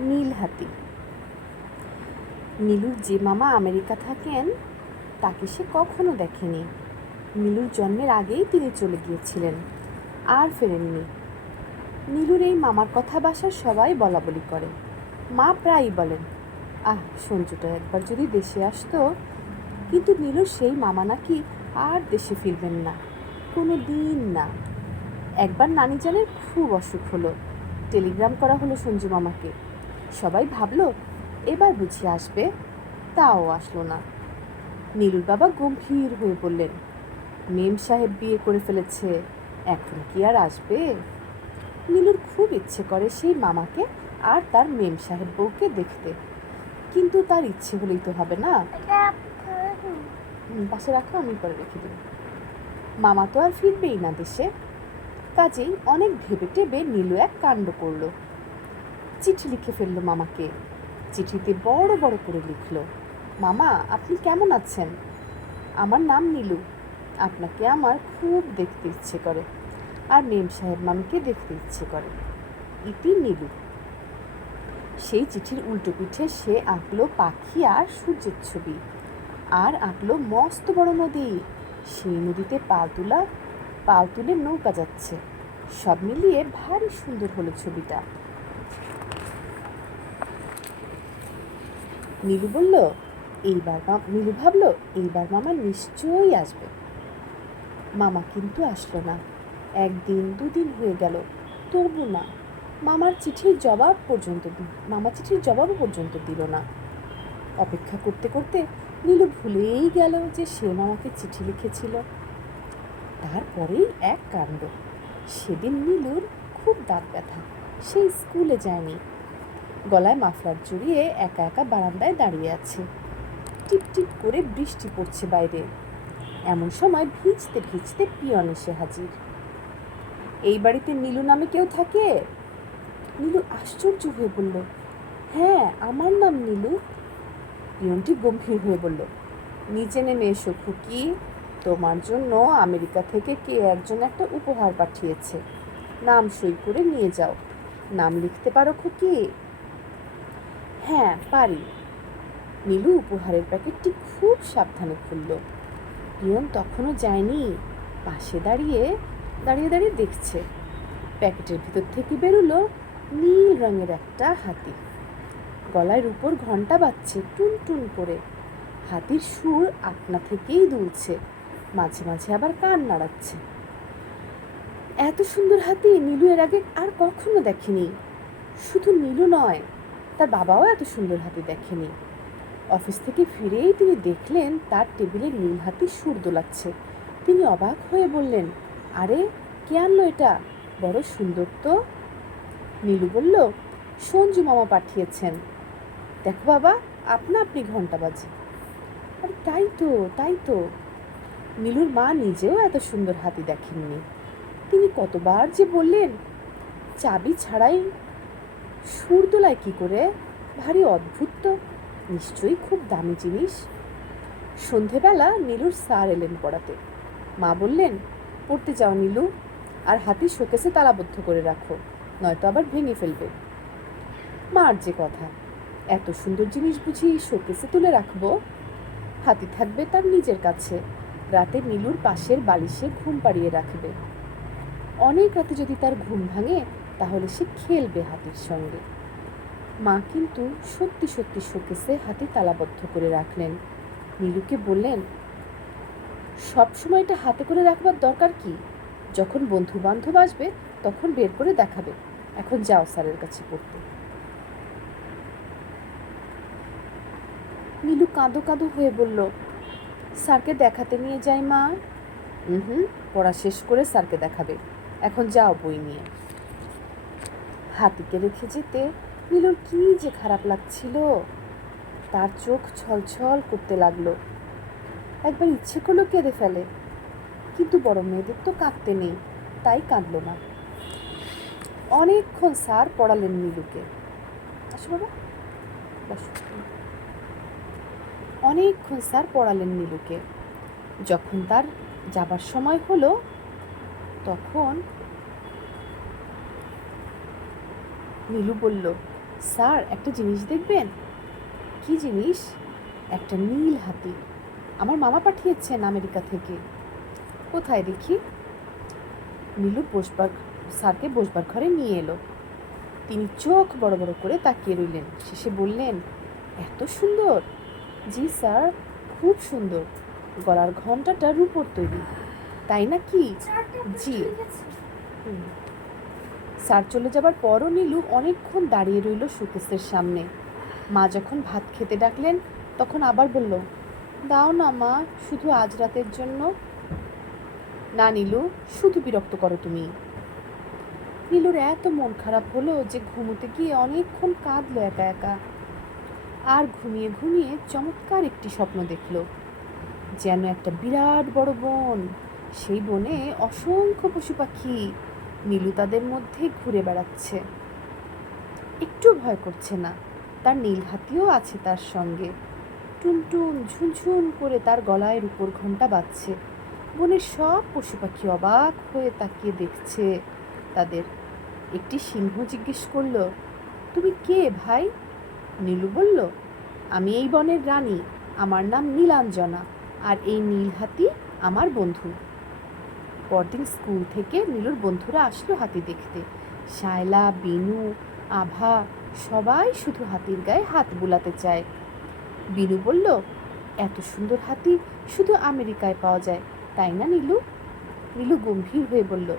নীল হাতি। নীলুর যে মামা আমেরিকা থাকেন, তাকে সে কখনো দেখেনি। নীলুর জন্মের আগেই তিনি চলে গিয়েছিলেন, আর ফেরেননি। নীলুর এই মামার কথা বাসার সবাই বলা বলি করে। মা প্রায়ই বলেন, আহ, সঞ্জুটা একবার যদি দেশে আসতো, কিন্তু নীলুর সেই মামা নাকি আর দেশে ফিরবেন না, কোনো দিন না। একবার নানিজানের খুব অসুখ হলো। টেলিগ্রাম করা হলো সঞ্জু মামাকে। সবাই ভাবল, এবার বুঝি আসবে। তাও আসলো না। নীলুর বাবা গম্ভীর হয়ে বললেন, মেম সাহেব বিয়ে করে ফেলেছে, এখন কি আর আসবে? নীলুর খুব ইচ্ছে করে সেই মামাকে আর তার মেম সাহেব বউকে দেখতে। কিন্তু তার ইচ্ছে হলেই তো হবে না। পাশে রাখো, আমি পরে রেখে দেবো। মামা তো আর ফিরবেই না দেশে। কাজেই অনেক ভেবে টেবে নীলু এক কাণ্ড করল। চিঠি লিখে ফেলল মামাকে। চিঠিতে বড় বড় করে লিখলো, মামা, আপনি কেমন আছেন? আমার নাম নীলু। আপনাকে আমার খুব দেখতে ইচ্ছে করে। আর মেম সাহেব মামিকে দেখতে ইচ্ছে করে। ইতি নীলু। সেই চিঠির উল্টো পিঠে সে আঁকলো পাখি আর সূর্যের ছবি, আর আঁকলো মস্ত বড় নদী। সেই নদীতে পাল তোলা, পাল তুলে নৌকা যাচ্ছে। সব মিলিয়ে ভারী সুন্দর হলো ছবিটা। নীলু বলল, এইবার নীলু ভাবলো, এইবার মামা নিশ্চয়ই আসবে। মামা কিন্তু আসলো না। একদিন দুদিন হয়ে গেল, তবু না। মামার চিঠির জবাব পর্যন্ত মামা চিঠির জবাবও পর্যন্ত দিল না। অপেক্ষা করতে করতে নীলু ভুলেই গেল যে সে মামাকে চিঠি লিখেছিল। তারপরেই এক কাণ্ড। সেদিন নীলুর খুব দাঁত ব্যথা, সে স্কুলে যায়নি। গলায় মাফলার জড়িয়ে একা একা বারান্দায় দাঁড়িয়ে আছে। টিপ টিপ করে বৃষ্টি পড়ছে বাইরে। এমন সময় ভিজতে ভিজতে পিয়ন এসে হাজির। এই বাড়িতে নীলু নামে কেউ থাকে? নীলু আশ্চর্য হয়ে বলল হ্যাঁ আমার নাম নীলু। পিয়নটি গম্ভীর হয়ে বলল, নিচে নেমে এসো খুকি। তোমার জন্য আমেরিকা থেকে কে একজন একটা উপহার পাঠিয়েছে। নাম সই করে নিয়ে যাও। নাম লিখতে পারো খুকি? হ্যাঁ পারি। নীলু উপহারের প্যাকেটটি খুব সাবধানে খুলল। পিয়ন তখনও যায়নি। পাশে দাঁড়িয়ে দাঁড়িয়ে দাঁড়িয়ে দেখছে। প্যাকেটের ভিতর থেকে বেরোলো নীল রঙের একটা হাতি। গলার উপর ঘণ্টা বাজছে টুন টুন করে। হাতির সুর আপনা থেকেই দুলছে, মাঝে মাঝে আবার কান নাড়াচ্ছে। এত সুন্দর হাতি নীলু এর আগে আর কখনো দেখেনি। শুধু নীলু নয় তার বাবাও এত সুন্দর হাতি দেখেনি। অফিস থেকে ফিরেই তিনি দেখলেন তার টেবিলে নীল হাতি সুর দোলাচ্ছে। তিনি অবাক হয়ে বললেন, আরে, কে আনলো এটা? বড় সুন্দর তো। নীলু বলল, সঞ্জু মামা পাঠিয়েছেন। দেখো বাবা, আপনা আপনি ঘণ্টা বাজে। আরে, তাই তো তাই তো। নীলুর মা নিজেও এত সুন্দর হাতি দেখেননি। তিনি কতবার যে বললেন, চাবি ছাড়াই সুর দোলায় কী করে? ভারী অদ্ভুত তো। নিশ্চয়ই খুব দামি জিনিস। সন্ধেবেলা নীলুর স্যার এলেন পড়াতে। মা বললেন, পড়তে যাও নীলু, আর হাতি শোকেসে তালাবদ্ধ করে রাখো, নয়তো আবার ভেঙে ফেলবে। মার যে কথা, এত সুন্দর জিনিস বুঝি শোকেসে তুলে রাখব? হাতি থাকবে তার নিজের কাছে, রাতে নীলুর পাশের বালিশে ঘুম পাড়িয়ে রাখবে। অনেক রাতে যদি তার ঘুম ভাঙে তাহলে সে খেলবে হাতির সঙ্গে। মা কিন্তু সত্যি সত্যি শোকেসে হাতি তালাবদ্ধ করে রাখলেন। নীলুকে বললেন, সব সময়টা হাতে করে রাখবার দরকার কি? যখন বন্ধু বান্ধব আসবে, তখন বের করে দেখাবে। এখন যাও স্যারের কাছে পড়তে। নীলু কাঁদো কাঁদো হয়ে বলল, স্যারকে দেখাতে নিয়ে যাই মা? হুম, পড়া শেষ করে স্যারকে দেখাবে। এখন যাও বই নিয়ে। হাতিকে রেখে যেতে নীলুর কি যে খারাপ লাগছিল। তার চোখ ছলছল করতে লাগল। একবার ইচ্ছে করল কেঁদে ফেলে। কিন্তু বড় মেয়েদের তো কাঁদতে নেই, তাই কাঁদল না। অনেকক্ষণ স্যার পড়ালেন নীলুকে। আসো বাবা। অনেকক্ষণ স্যার পড়ালেন নীলুকে। যখন তার যাবার সময় হলো, তখন নীলু বলল, স্যার, একটা জিনিস দেখবেন? কি জিনিস? একটা নীল হাতি। আমার মামা পাঠিয়েছেন আমেরিকা থেকে। কোথায় দেখি? নীলু বসবার, স্যারকে বসবার ঘরে নিয়ে এলো। তিনি চোখ বড় বড় করে তাকিয়ে রইলেন। শেষে বললেন, এত সুন্দর! জি, স্যার, খুব সুন্দর। গলার ঘন্টাটা রূপোর তৈরি। তাই না কি জি। হুম। স্যার চলে যাবার পরও নীলু অনেকক্ষণ দাঁড়িয়ে রইল শোকেসের সামনে। মা যখন ভাত খেতে ডাকলেন, তখন আবার বলল, দাও না মা, শুধু আজ রাতের জন্য। না নীলু, শুধু বিরক্ত করো তুমি। নীলুর এত মন খারাপ হলো যে ঘুমোতে গিয়ে অনেকক্ষণ কাঁদলো একা একা। আর ঘুমিয়ে ঘুমিয়ে চমৎকার একটি স্বপ্ন দেখল, যেন একটা বিরাট বড় বন। সেই বনে অসংখ্য পশু পাখি নীলু তাদের মধ্যে ঘুরে বেড়াচ্ছে। একটু ভয় করছে না। তার নীল হাতিও আছে তার সঙ্গে। টুনটুন, ঝুনঝুন করে তার গলায় উপর ঘণ্টা বাজছে। বনের সব পশু পাখি অবাক হয়ে তাকিয়ে দেখছে তাদের। একটি সিংহ জিজ্ঞেস করল, তুমি কে ভাই? নীলু বলল, আমি এই বনের রানী। আমার নাম নীলাঞ্জনা। আর এই নীল হাতি আমার বন্ধু। পরদিন স্কুল থেকে নীলুর বন্ধুরা আসলো হাতি দেখতে। শায়লা, বিনু, আভা, সবাই শুধু হাতির গায়ে হাত বুলাতে চায়। বিনু বলল, এত সুন্দর হাতি, শুধু আমেরিকায় পাওয়া যায়, তাই না নীলু? নীলু গম্ভীর হয়ে বলল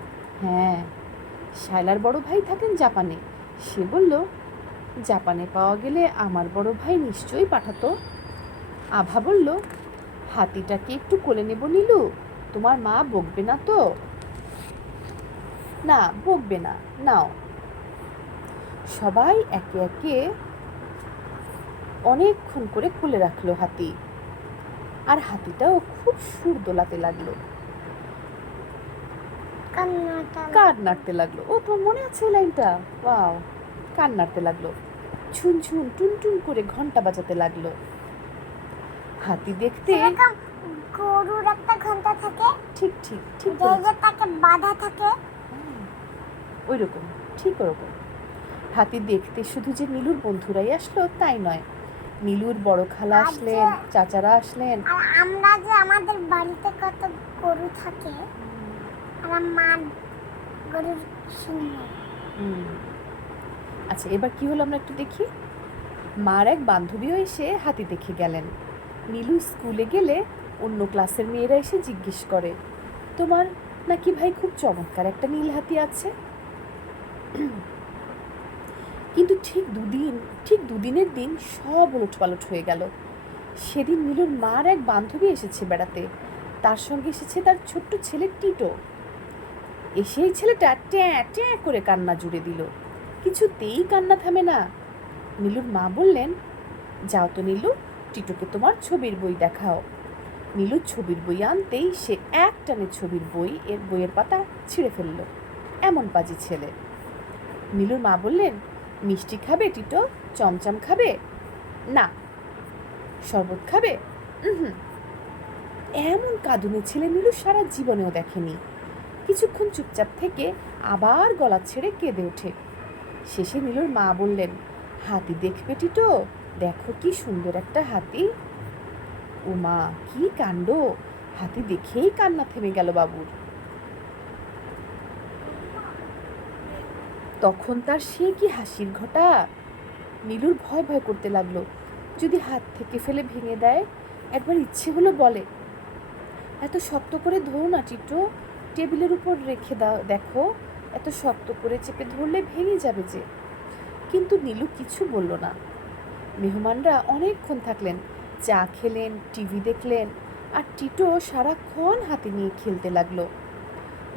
হ্যাঁ শায়লার বড় ভাই থাকেন জাপানে। সে বলল, জাপানে পাওয়া গেলে আমার বড় ভাই নিশ্চয়ই পাঠাতো। আভা বলল, হাতিটাকে একটু কোলে নেব নীলু? তোমার মা বকবে না তো? না বকবে না। নাও। সবাই একে একে অনেকক্ষণ করে খুলে রাখল হাতি। আর হাতিটাও খুব সুর দোলাতে লাগল। কান নাড়তে লাগল। ও তোমার মনে আছে লাইনটা? ওয়াও। কান নাড়তে লাগল। ঝুন ঝুন টুন টুন করে ঘণ্টা বাজাতে লাগল। হাতি দেখতে গরুর একটা ঘণ্টা থাকে ঠিক ঠিক ঠিক যে তাকে বাঁধা থাকে। ওই রকম ঠিক ওরকম। হাতি দেখতে শুধু যে নীলুর বন্ধুরাই আসলো তাই নয়। নীলুর বড় খালা। আসলেন চাচারা আসলেন। আর আমরা যে আমাদের বাড়িতে কত গরু থাকে আমার মা গরুর হুম। আচ্ছা এবার কি হলো আমরা একটু দেখি? মার এক বান্ধবীও এসে হাতি দেখে গেলেন। নীলু স্কুলে গেলে অন্য ক্লাসের মেয়েরা এসে জিজ্ঞেস করে, তোমার নাকি ভাই খুব চমৎকার একটা নীল হাতি আছে? কিন্তু ঠিক দুদিন, ঠিক দুদিনের দিন সব উলটপালট হয়ে গেল। সেদিন নীলুর মার এক বান্ধবী এসেছে বেড়াতে। তার সঙ্গে এসেছে তার ছোট্ট ছেলে টিটো। এসেই ছেলেটা ট্যাঁ ট্যাঁ করে কান্না জুড়ে দিল। কিছুতেই কান্না থামে না। নীলুর মা বললেন, যাও তো নীলু, টিটোকে তোমার ছবির বই দেখাও। নীলু ছবির বই আনতেই সে এক টানে ছবির বই এর বইয়ের পাতা ছিঁড়ে ফেলল। এমন পাজি ছেলে। নীলুর মা বললেন, মিষ্টি খাবে টিটো? চমচম খাবে? না। শরবত খাবে? হুম। এমন কাঁদুনে ছেলে নীলু সারা জীবনেও দেখেনি। কিছুক্ষণ চুপচাপ থেকে আবার গলা ছেড়ে কেঁদে ওঠে। শেষে নীলুর মা বললেন, হাতি দেখবে টিটো? দেখো কি সুন্দর একটা হাতি। ও মা কি কাণ্ড? হাতি দেখেই কান্না থেমে গেল বাবুর। তখন তার সে কি হাসির ঘটা? নীলুর ভয় ভয় করতে লাগল। যদি হাত থেকে ফেলে ভেঙে দেয়, একবার ইচ্ছে হলো বলে। এত শক্ত করে ধরো না টিটো টেবিলের উপর রেখে দাও দেখো, এত শক্ত করে চেপে ধরলে ভেঙে যাবে যে। কিন্তু নীলু কিছু বলল না। মেহমানরা অনেকক্ষণ থাকলেন। চা খেলেন, টিভি দেখলেন আর টিটো সারাক্ষণ হাতে নিয়ে খেলতে লাগল।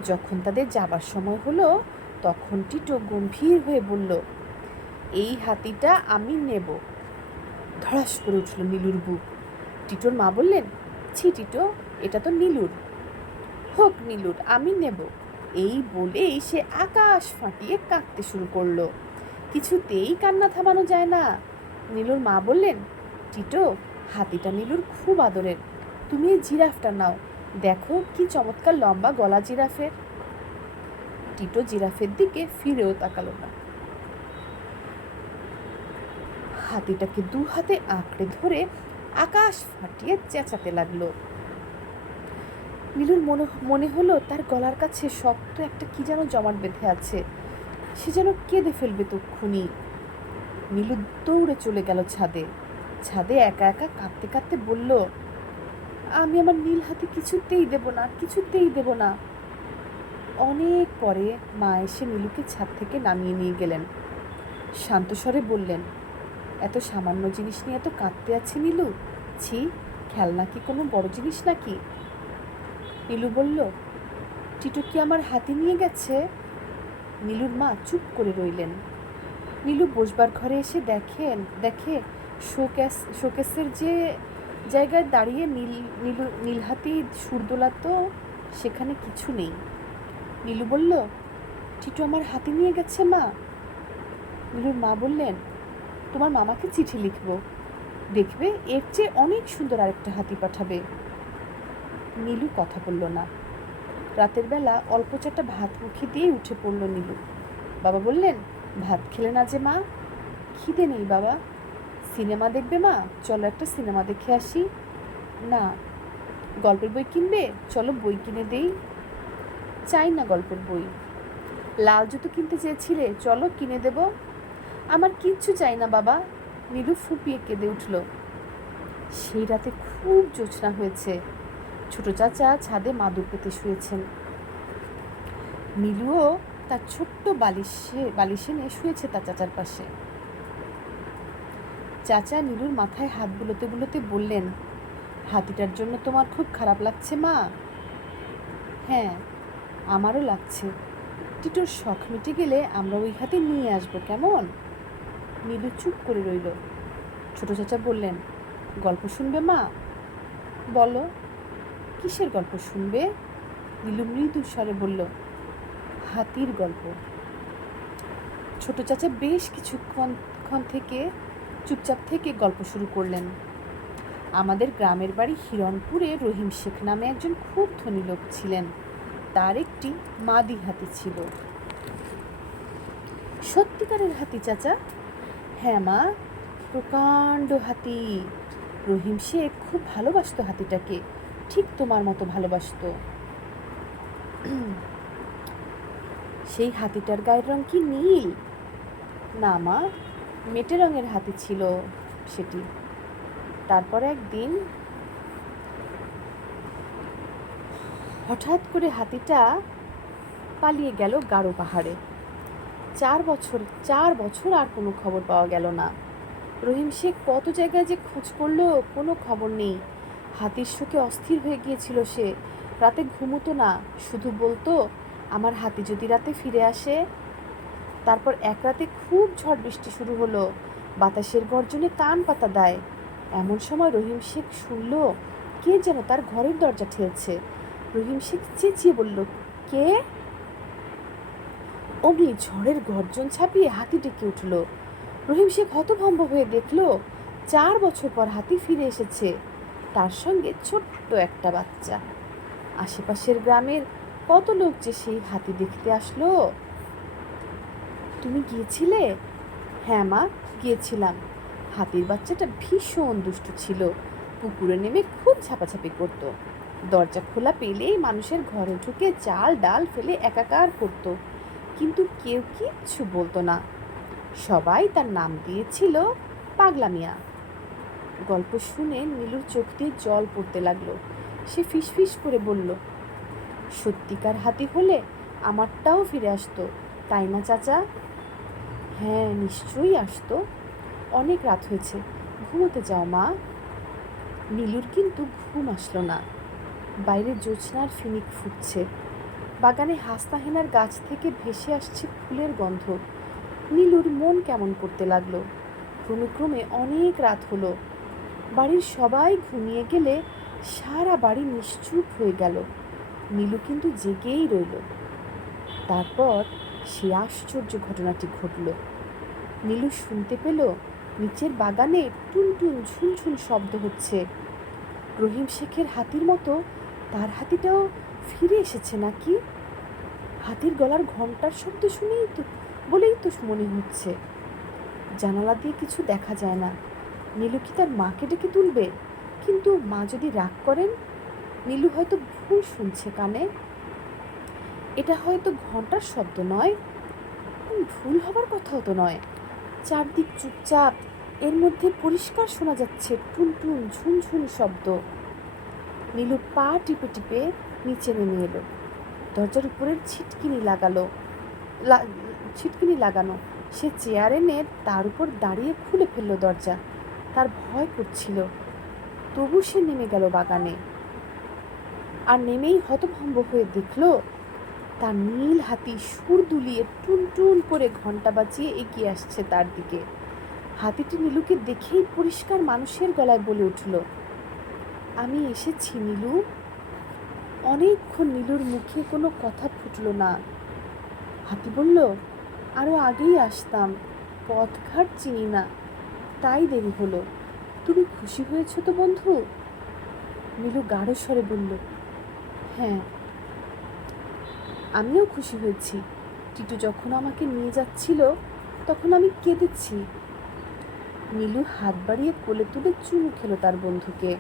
যখন তাদের যাবার সময় হলো, তখন টিটো গম্ভীর হয়ে বলল, এই হাতিটা আমি নেব। ধড়াস করে উঠল নীলুর বুক। টিটোর মা বললেন, ছি টিটো, এটা তো নীলুর। হোক নীলুর, আমি নেব। এই বলেই সে আকাশ ফাটিয়ে কাঁদতে শুরু করল। কিছুতেই কান্না থামানো যায় না। নীলুর মা বললেন, টিটো হাতিটা নীলুর খুব আদরের। তুমি এই জিরাফটা নাও। দেখো কি চমৎকার লম্বা গলা জিরাফের। টিটো জিরাফের দিকে ফিরেও তাকালো না। হাতিটাকে দু হাতে আঁকড়ে ধরে আকাশ ফাটিয়ে চেঁচাতে লাগল। নীলুর মনে মনে হলো তার গলার কাছে শক্ত একটা কি যেন জমাট বেঁধে আছে। সে যেন কেঁদে ফেলবে তক্ষুনি নীলু দৌড়ে চলে গেল ছাদে। ছাদে একা একা কাঁদতে কাঁদতে বলল, আমি আমার নীল হাতে কিছুতেই দেব না, কিছুতেই দেব না। অনেক পরে মা এসে নীলুকে ছাদ থেকে নামিয়ে নিয়ে গেলেন। শান্তস্বরে বললেন, এত সামান্য জিনিস নিয়ে এত কাঁদতে আছে নীলু? ছি, খেলনা কি কোনো বড় জিনিস নাকি? নীলু বলল, টিটু কি আমার হাতে নিয়ে গেছে? নীলুর মা চুপ করে রইলেন। নীলু বসবার ঘরে এসে দেখেন, দেখে শোকেস, শোকেসের যে জায়গায় দাঁড়িয়ে নীল, নীলু, নীলহাতি সুরদোলা তো সেখানে কিছু নেই। নীলু বলল, টিটু আমার হাতে নিয়ে গেছে, মা। নীলুর মা বললেন, তোমার মামাকে চিঠি লিখব। দেখবে এর চেয়ে অনেক সুন্দর আরেকটা হাতি পাঠাবে। নীলু কথা বলল না। রাতের বেলা অল্প চারটা ভাত মুখে দিয়ে উঠে পড়ল নীলু। বাবা বললেন, ভাত খেলে না যে মা? খিদে নেই বাবা। সিনেমা দেখবে মা? চলো একটা সিনেমা দেখে আসি। না, গল্পের বই কিনবে? চলো বই কিনে দেই। চাই না গল্পের বই। লাল জুতো কিনতে চেয়েছিলে? চলো কিনে দেব। আমার কিচ্ছু চাই না বাবা। নীলু ফুপিয়ে কেঁদে উঠল। সেই রাতে খুব জোছনা হয়েছে। ছোট চাচা ছাদে মাদুর পেতে শুয়েছেন। নীলুও তার ছোট্ট বালিশে বালিশে নিয়ে শুয়েছে তার চাচার পাশে। চাচা নীলুর মাথায় হাত বুলোতে বুলোতে বললেন, হাতিটার জন্য তোমার খুব খারাপ লাগছে, মা? হ্যাঁ আমারও লাগছে। টিটোর শখ মিটে গেলে আমরা ওই হাতে নিয়ে আসব, কেমন? নীলু চুপ করে রইল। ছোট চাচা বললেন, গল্প শুনবে, মা? বলো। কিসের গল্প শুনবে? নীলু মৃদু স্বরে বলল, হাতির গল্প। ছোট চাচা বেশ কিছুক্ষণ থেকে চুপচাপ থেকে গল্প শুরু করলেন। আমাদের গ্রামের বাড়ি হিরণপুরে রহিম শেখ নামে একজন খুব ধনী লোক ছিলেন। তার একটি মাদি হাতি ছিল। সত্যিকারের হাতি, চাচা? হ্যাঁ মা, প্রকাণ্ড হাতি। রহিম শেখ খুব ভালোবাসতো হাতিটাকে। ঠিক তোমার মতো ভালোবাসতো। সেই হাতিটার গায়ের রং কি নীল? না, মা মেটে রঙের হাতি ছিল সেটি। তারপর একদিন হঠাৎ করে হাতিটা পালিয়ে গেল গাঢ় পাহাড়ে। চার বছর চার বছর আর কোনো খবর পাওয়া গেল না। রহিম শেখ কত জায়গায় যে খোঁজ করল, কোনো খবর নেই। হাতির শোকে অস্থির হয়ে গিয়েছিল সে। রাতে ঘুমোতো না, শুধু বলতো, আমার হাতি যদি রাতে ফিরে আসে তারপর এক রাতে খুব ঝড় বৃষ্টি শুরু হলো। বাতাসের গর্জনে কান পাতা দেয়। এমন সময় রহিম শেখ শুনল, কে যেন তার ঘরের দরজা ঠেলছে? রহিম শেখ চেঁচিয়ে বলল, কে? অগ্নি ঝড়ের গর্জন ছাপিয়ে হাতি ডেকে উঠল। রহিম শেখ হতভম্ব হয়ে দেখল, চার বছর পর হাতি ফিরে এসেছে। তার সঙ্গে ছোট্ট একটা বাচ্চা। আশেপাশের গ্রামের কত লোক যে সেই হাতি দেখতে আসলো? তুমি গিয়েছিলে? হ্যাঁ মা, গিয়েছিলাম। হাতির বাচ্চাটা ভীষণ দুষ্টু ছিল। পুকুরে নেমে খুব ছাপাছাপি করত। দরজা খোলা পেলেই মানুষের ঘরে ঢুকে চাল, ডাল ফেলে একাকার করত। কিন্তু কেউ কিচ্ছু বলতো না। সবাই তার নাম দিয়েছিল পাগলা মিয়া। গল্প শুনে নীলুর চোখ দিয়ে জল পড়তে লাগল। সে ফিসফিস করে বলল, সত্যিকার হাতি হলে আমারটাও ফিরে আসতো, তাই না চাচা? হ্যাঁ নিশ্চয়ই আসতো। অনেক রাত হয়েছে। ঘুমোতে যাও, মা। নীলুর কিন্তু ঘুম আসলো না। বাইরে জ্যোৎস্নার ফিনিক ফুটছে। বাগানে হাসনাহেনার গাছ থেকে ভেসে আসছে ফুলের গন্ধ। নীলুর মন কেমন করতে লাগল? ক্রমে ক্রমে অনেক রাত হলো। বাড়ির সবাই ঘুমিয়ে গেলে সারা বাড়ি নিশ্চুপ হয়ে গেল। নীলু কিন্তু জেগেই রইল। তারপর সে আশ্চর্য ঘটনাটি ঘটল। নীলু শুনতে পেল, নিচের বাগানে টুনটুন ঝুনঝুন শব্দ হচ্ছে। রহিম শেখের হাতির মতো, তার হাতিটাও ফিরে এসেছে নাকি? হাতির গলার ঘণ্টার শব্দ শুনেই তো, বলেই তো মনে হচ্ছে। জানালা দিয়ে কিছু দেখা যায় না। নীলু কি তার মাকে ডেকে তুলবে? কিন্তু মা যদি রাগ করেন, নীলু হয়তো ভুল শুনছে কানে। এটা হয়তো ঘণ্টার শব্দ নয়। ভুল হবার কথাও তো নয়। চারদিক চুপচাপ, এর মধ্যে পরিষ্কার শোনা যাচ্ছে টুনটুন, ঝুনঝুন শব্দ। নীলু পা টিপে টিপে নিচে নেমে এলো। দরজার উপরের ছিটকিনি লাগালো। ছিটকিনি লাগানো। সে চেয়ারে এনে তার উপর দাঁড়িয়ে খুলে ফেলল দরজা। তার ভয় করছিল। তবু সে নেমে গেল বাগানে। আর নেমেই হতভম্ব হয়ে দেখল তার নীল হাতি সুর দুলিয়ে টুন টুনটুন করে ঘণ্টা বাজিয়ে এগিয়ে আসছে তার দিকে। হাতিটি নীলুকে দেখেই পরিষ্কার মানুষের গলায় বলে উঠল, আমি এসেছি, নীলু। অনেকক্ষণ নীলুর মুখে কোনো কথা ফুটলো না। হাতি বলল আরও আগেই আসতাম, পথঘাট চিনি না, তাই দেরি হলো। তুমি খুশি হয়েছো তো বন্ধু? নীলু গাঢ় স্বরে বলল হ্যাঁ আমিও খুশি হয়েছি। টিটু যখন আমাকে নিয়ে যাচ্ছিল, তখন আমি কেঁদেছি। নীলু হাত বাড়িয়ে কোলে তুলে চুমু খেলো তার বন্ধুকে।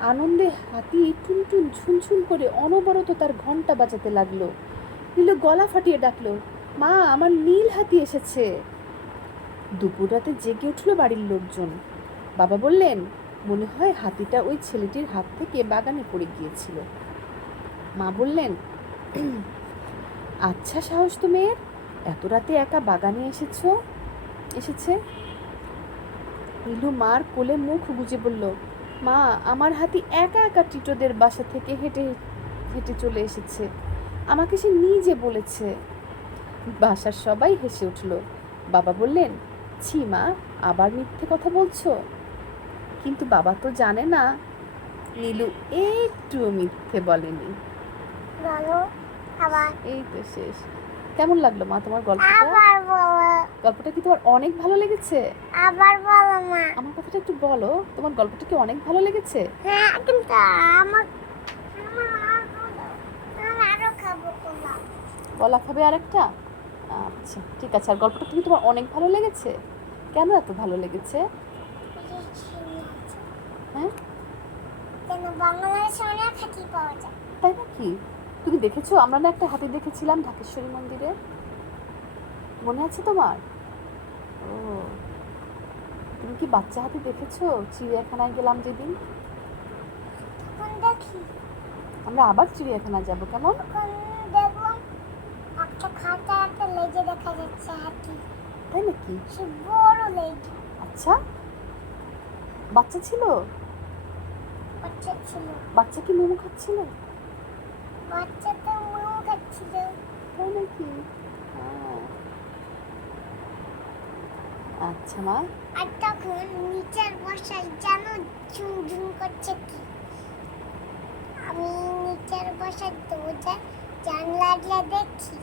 আনন্দে হাতি টুনটুন ঝুনঝুন করে অনবরত তার ঘণ্টা বাজাতে লাগল। নীলু গলা ফাটিয়ে ডাকলো, মা, আমার নীল হাতি এসেছে! দুপুর রাতে জেগে উঠল বাড়ির লোকজন। বাবা বললেন, মনে হয় হাতিটা ওই ছেলেটির হাত থেকে বাগানে পড়ে গিয়েছিল। মা বললেন আচ্ছা সাহস তো মেয়ের। এত রাতে একা বাগানে এসেছ? এসেছে? নীলু মার কোলে মুখ গুজে বলল, মা, আমার হাতি একা একা টিটোদের বাসা থেকে হেঁটে হেঁটে চলে এসেছে। আমাকে সে নিজে বলেছে। বাসার সবাই হেসে উঠল। বাবা বললেন, ছি মা, আবার মিথ্যে কথা বলছো? কিন্তু বাবা তো জানে না, নীলু একটু মিথ্যে বলেনি। এই তো শেষ। কেমন লাগল মা তোমার গল্পটা? আবার বলো। গল্পটা কি তোমার অনেক ভালো লেগেছে? আবার বলো মা। আমার কথাটা একটু বলো তোমার গল্পটা কি অনেক ভালো লেগেছে? হ্যাঁ কিন্তু আমার কলা খাবে আর একটা আচ্ছা ঠিক আছে। আর গল্পটা কি তোমার অনেক ভালো লেগেছে? কেন এত ভালো লেগেছে? হ্যাঁ? কেন বাংলাদেশে অনেক হাতি পাওয়া যায়। তাই নাকি? তুমি দেখেছ? আমরা না একটা হাতি দেখেছিলাম ঢাকেশ্বরী মন্দিরে। মনে আছে তোমার? ও। তুমি কি বাচ্চা হাতি দেখেছ? চিড়িয়াখানায় গেলাম যেদিন। আমরা আবার চিড়িয়াখানায় যাব কেমন? তাই নাকি? আচ্ছা। বাচ্চা ছিল। বাচ্চা কি মোমো খাচ্ছিল? বাচ্চা তো মৌ খাচ্ছিল তাই নাকি। আচ্ছা মা। আর তখন নিচের বসায় জানো ঝুমঝুম করছে কি? আমি নিচের বসার দরজা জানলা দিয়ে দেখি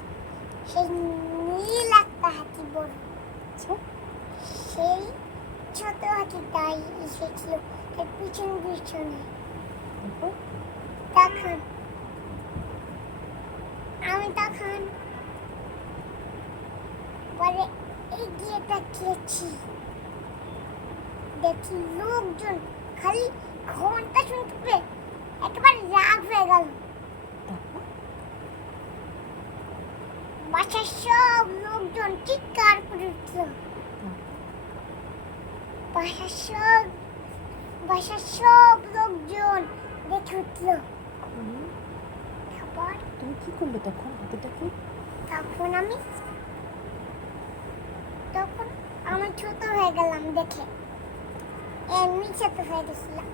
সেই নীল একটা হাতি বড়। আচ্ছা। সেই ছোট হাতি তাই এসেছিল তার পিছন পিছনে। তখন আমি তখন পরে এগিয়ে তাকিয়েছি দেখি লোকজন খালি ঘণ্টা শুনতে পেয়ে একেবারে রাগ হয়ে গেল। বাসার সব লোকজন চিৎকার করে উঠল। বাসার সব বাসার সব লোকজন দেখে উঠল। তারপর? তুমি কি করলে তখন? তখন আমি ছোট হয়ে গেলাম দেখে। এমনি ছোট হয়ে গেছিলাম।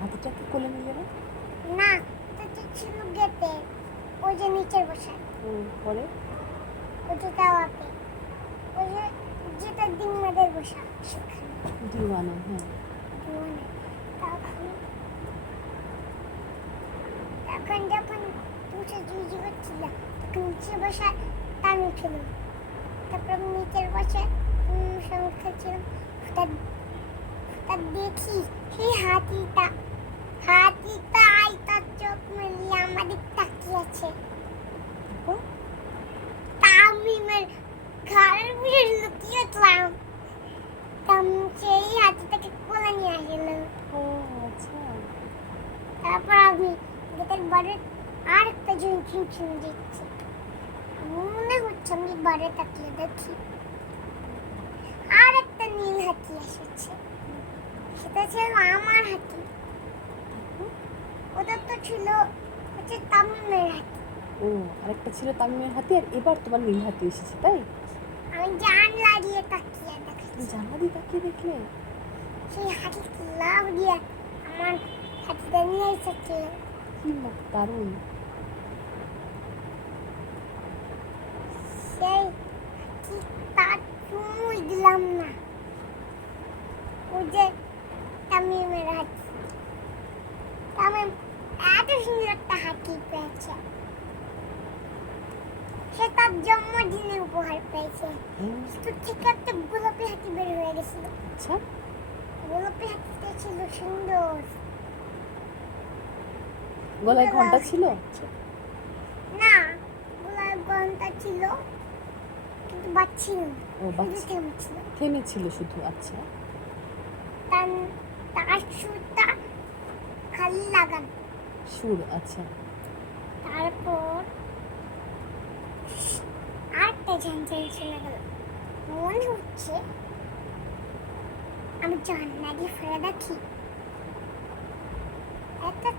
হাতিটাকে কোলে নিলে না না তো ছিল গেটে। ওই যে নিচের বসায় ও, পরে? ওই যে দাওয়াতে। ওই যে যেটা ডিমাদের বসা সেখানে। দিওয়ানা হ্যাঁ। মানে তখন তখন যখন পুষে জুজি করছিল তখন নিচে বসা টান উঠল। তারপর নিচের বসে সঙ্গে খেলছিলাম দেখি সেই হাতিটা আই তার চোখ মেলিয়ে আমাদের তাকিয়ে আছে তারপর তা আমি মের ঘরের ভিতরে লুকিয়েছিলাম তাম সেই হাতিটাকে কোলে নিয়ে আসলো ও আচ্ছা তারপর আমি গেটের বাইরে আর একটা ঝুঁকি শুনে দিচ্ছি মনে হচ্ছে আমি বাইরে তাকিয়ে দেখি আর একটা নীল হাতি এসেছে সেটা ছিল আমার হাতি ওটা তো ছিল হচ্ছে তামিমের হাতি ও ছিল তামিমের হাতি আর এবার তোমার নীল হাতি এসেছে তাই? আমি জান লাগিয়ে তাকিয়ে তুমি জানলা দিয়ে তাকিয়ে দেখলে? সেই হাতি লাভ দিয়ে আমার হাতিটা নিয়ে এসেছিল কি মত দারুণ। সেই কি তার চুমুই দিলাম না ও যে তামিমের হাতি তামিম এত সুন্দর একটা হাতি পেয়েছে তার জন্মদিনে উপহার পেয়েছে। তো ঠিক একটা গোলাপি হাতি বের হয়ে গেছিল। আচ্ছা। গোলাপি হাতিটা ছিল সুন্দর। গলায় ঘণ্টা ছিল? না গোলাপ ঘণ্টা ছিল কিন্তু ও থেমেছিল শুধু আচ্ছা। তার তার সুরটা খালি লাগানো। সুর আচ্ছা। তারপর চলে গেল মনে হচ্ছে আমি একটা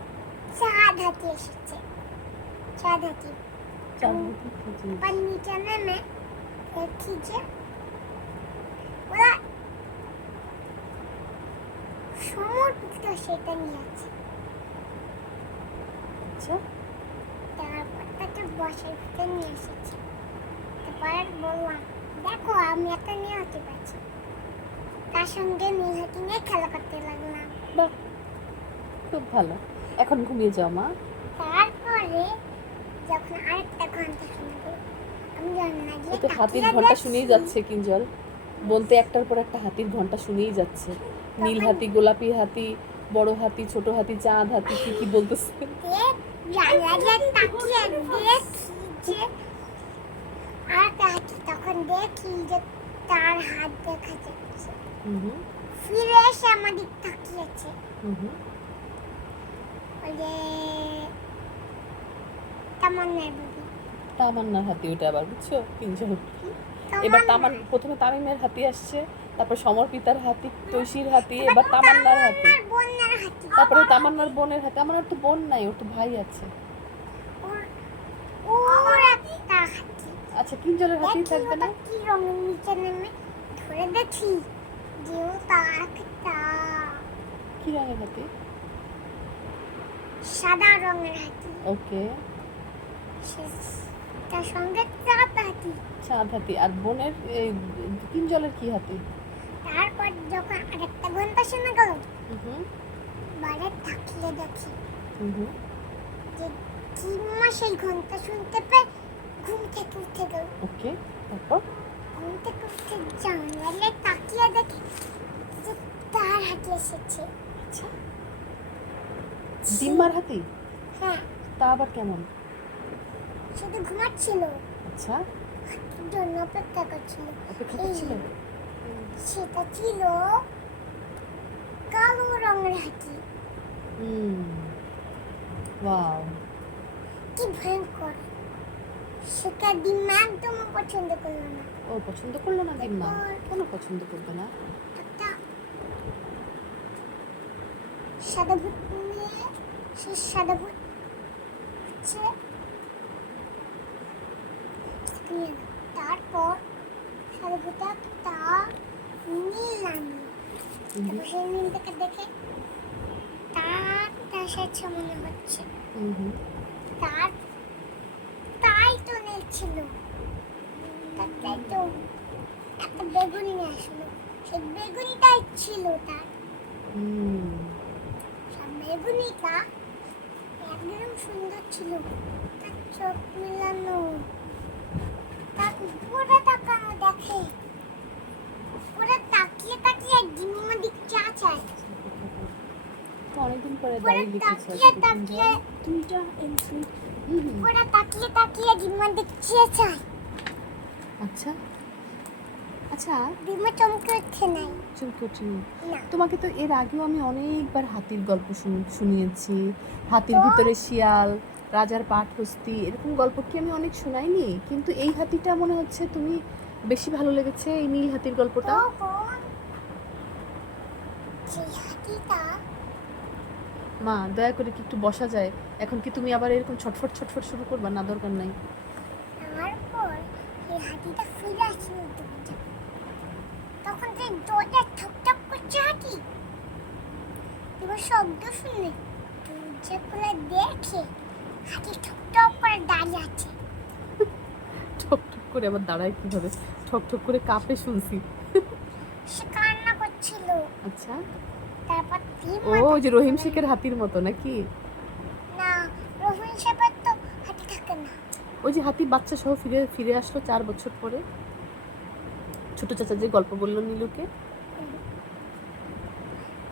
চাঁদ হাতি এসেছে। চাঁদ হাতি। ওরা সমর্পিত সেটা নিয়ে আছে। আচ্ছা। তারপর তাকে বসার ভিতরে নিয়ে এসেছে। বললাম দেখো আমি একটা নিয়ে হতে পারছি তার সঙ্গে নীলহাতি নিয়ে খেলা করতে লাগলাম। বাহ খুব ভালো। এখন ঘুমিয়ে যাও মা। তারপরে যখন আরেকটা ঘণ্টা শোনা গেল আমি এতে হাতির ঘণ্টা শুনেই যাচ্ছে কিঞ্জল। বলতে একটার পর একটা হাতির ঘণ্টা শুনেই যাচ্ছে। নীল হাতি গোলাপি হাতি বড় হাতি ছোট হাতি চাঁদ হাতি কি কি বলতেছে। হাতি তখন দেখি যে তার হাত দেখা যাচ্ছে। ফিরে এসে তাকিয়েছে। যে তামান্নার বুবি তামান্নার হাতি ওটা আবার বুঝছ? কিঞ্জল এবার তামান প্রথমে তামিমের হাতি আসছে তারপর সমর্পিতার হাতি তৈশির হাতি এবার তামান্নার হাতি। তারপরে তামান্নার বোনের হাতে। আমার তো বোন নাই ওর তো ভাই আছে ওর- ওর একটা হাতি আচ্ছা কিঞ্জলের হাতেই দেখি থাকবে না? কি রঙের নিচে নেমে ধরে দেখি। যে ও তার একটা। কি রঙের হাতি? সাদা রঙের হাতি। ওকে। তার সঙ্গে চাঁদ হাতি। চাঁদ হাতি। আর বোনের এই জলের কি হাতি? তারপর যখন আরেকটা ঘণ্টা শোনা গেল হুম হুম, বারে তাকিয়ে দেখি হুম হুম। যে কিম্মা সেই ঘণ্টা শুনতে পেয়ে ঘুম থেকে উঠে গেল। ওকে তারপর? ঘুম থেকে উঠে জানলালে তাকিয়ে দেখি যে তার হাতে এসেছে। আচ্ছা। ডিম্মার হাতি? হ্যাঁ। তা আবার কেমন? শুধু ঘুমাচ্ছিল। আচ্ছা। জন্য অপেক্ষা করছিল। অপেক্ষা করছিল? সেটা ছিল কালো রঙের হাতি। Hmm wow. কি ভয়ঙ্কর। সেটা একদম পছন্দ করল না। ও পছন্দ করল না ডিম্মা কেন পছন্দ করবে না? সাদা ভূত নিয়ে সেই সাদা ভূত হচ্ছে। তারপর সাদা ভূত একটা নীল আনলো তারপর সেই নীলটাকে দেখে তার এসেছে মনে হচ্ছে। তার তাই তো ছিল তার তাই তো একটা বেগুনি নিয়ে আসলো। সেই বেগুনিটাই ছিল তার। সব বেগুনিটা একদম সুন্দর ছিল। তার চোখ মেলানো। তার উপরে তাকানো দেখে। উপরে তাকিয়ে তাকিয়ে ডিমিমা দিক চা চায়। অনেকদিন পরে তাকিয়ে তাকিয়ে দুইটা এন্ট্রি হুম। তাকিয়ে তাকিয়ে দিক চায়। আচ্ছা। আচ্ছা। বিমা চমকে উঠছে নাই। চমকে তোমাকে তো এর আগেও আমি অনেকবার হাতির গল্প শুন- শুনিয়েছি। হাতির ভিতরে শিয়াল রাজার পাঠহস্তি এরকম গল্প কি আমি অনেক শোনাইনি? কিন্তু এই হাতিটা মনে হচ্ছে তুমি বেশি ভালো লেগেছে এই নীল হাতির গল্পটা। সেই হাতিটা মা দয়া করে কি একটু বসা যায়? এখন কি তুমি আবার এরকম ছটফট ছটফট শুরু করবা? না দরকার নাই। তখন যে দরজা করছে হাতি এবার শব্দ দেখে হাতি করে দাঁড়িয়ে আছে। ঠক ঠক করে আবার দাঁড়ায় কীভাবে? ঠক ঠক করে কাঁপে শুনছি। সে কান্না করছিল। আচ্ছা। তারপর তিন ও যে রহিম শেখের হাতির মতো নাকি? না রোহন সাহেবের তো হাতি থাকে না। ওই যে হাতি বাচ্চা সহ ফিরে ফিরে আসলো চার বছর পরে। ছোট চাচা যে গল্প বলল নীলুকে।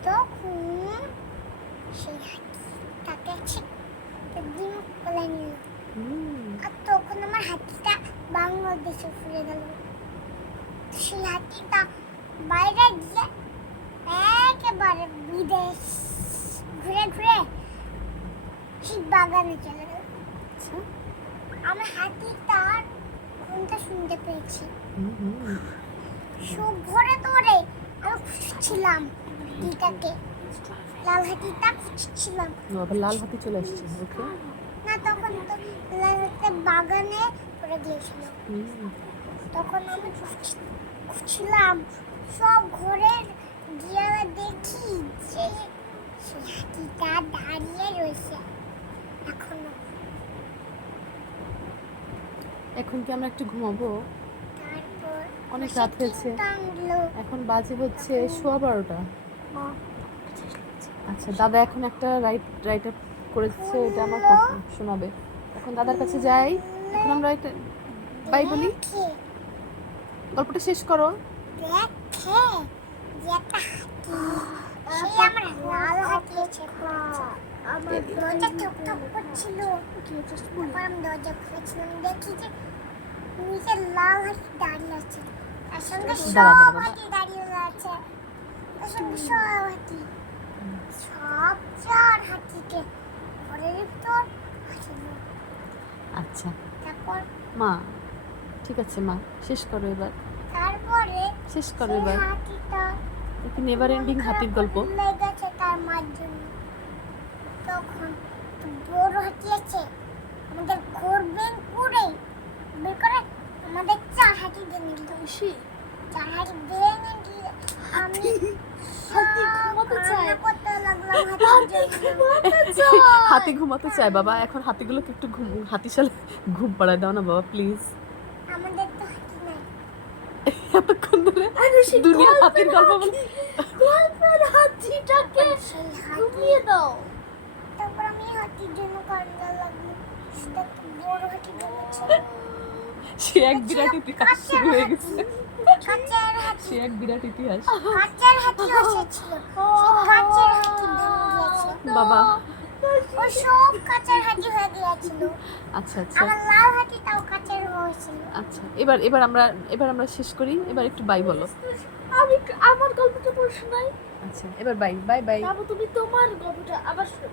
তখন সেই হাতি তাকে দিন কোলে নিল। আর তখন আমার হাতিটা বাংলাদেশে ফিরে গেল। সেই হাতিটা বাইরে গিয়ে একেবারে বিদেশ ঘুরে ঘুরে সেই বাগানে চলে গেল আচ্ছা। আমার হাতিটার ঘুমটা শুনতে পেয়েছি। ভরে ধরে আমি খুঁজছিলাম লাল হাতিটা খুঁজছিলাম। আবার লাল হাতি চলে আসছে ওকে। না তখন তো লাল হাতিটা বাগানে পড়ে গিয়েছিল। তখন আমি খুঁজ- খুঁজছিলাম সব ঘরের গিয়ে দেখি যে হাতিটা দাঁড়িয়ে রয়েছে। এখনও এখন কি আমরা একটু ঘুমাবো? অনেক রাত হয়েছে। এখন বাজে হচ্ছে সোয়া বারোটা। আচ্ছা দাদা এখন একটা রাইট রাইট আপ করেছে এটা আমার শোনাবে। এখন দাদার কাছে যাই। এখন আমরা একটা বাই বলি। গল্পটা শেষ করো। যে একটা হাতি সে আমার লাল হাতি এসে আমার দরজা ঠক ঠক করছিল তারপর আমি দরজা খুলেছিলাম দেখি যে নিচে লাল হাতি দাঁড়িয়ে আছে তার সঙ্গে সব হাতি দাঁড়িয়ে আছে তার সঙ্গে সব হাতি সব চার হাতিকে ঘরের ভিতর আসলো আচ্ছা। তারপর? মা ঠিক আছে মা শেষ করো এবার। তারপরে শেষ করো এবার। হাতিটা একটি নেভার এন্ডিং হাতির গল্প। তার মার জন্য। তখন বড় হাতি আছে আমাদের ঘর বের করে বের করে আমাদের চার হাতি দিয়ে নিল। চার হাতি? ভেঙে দিয়ে আমি হাতি? সব ঘুমাতে চায়। হাতি বাবা এখন হাতিগুলোকে একটু ঘুম হাতিশালে ঘুম পাড়ায় দাও না বাবা প্লিজ আমাদের তো হাতি নাই এতক্ষণ ধরে দুনিয়া হাতির গল্প বলে গল্পের হাতিটাকে ঘুমিয়ে দাও। তারপর আমি হাতির জন্য কান্না লাগল। বড় হাতি সে এক বিরাট ইতিহাস শুরু হয়ে গেছে। সে এক বিরাট ইতিহাস। বাবা ও সব কাঁচের হাতি হয়ে গিয়েছিল। আচ্ছা আচ্ছা। আমার লাল হাতিটাও কাঁচের হয়েছিল। আচ্ছা এবার এবার আমরা এবার আমরা শেষ করি। এবার একটু বাই বলো। আমি আমার গল্পটা পড়ে শোনাই। আচ্ছা এবার বাই বাই বাই। বাবু তুমি তোমার গল্পটা আবার।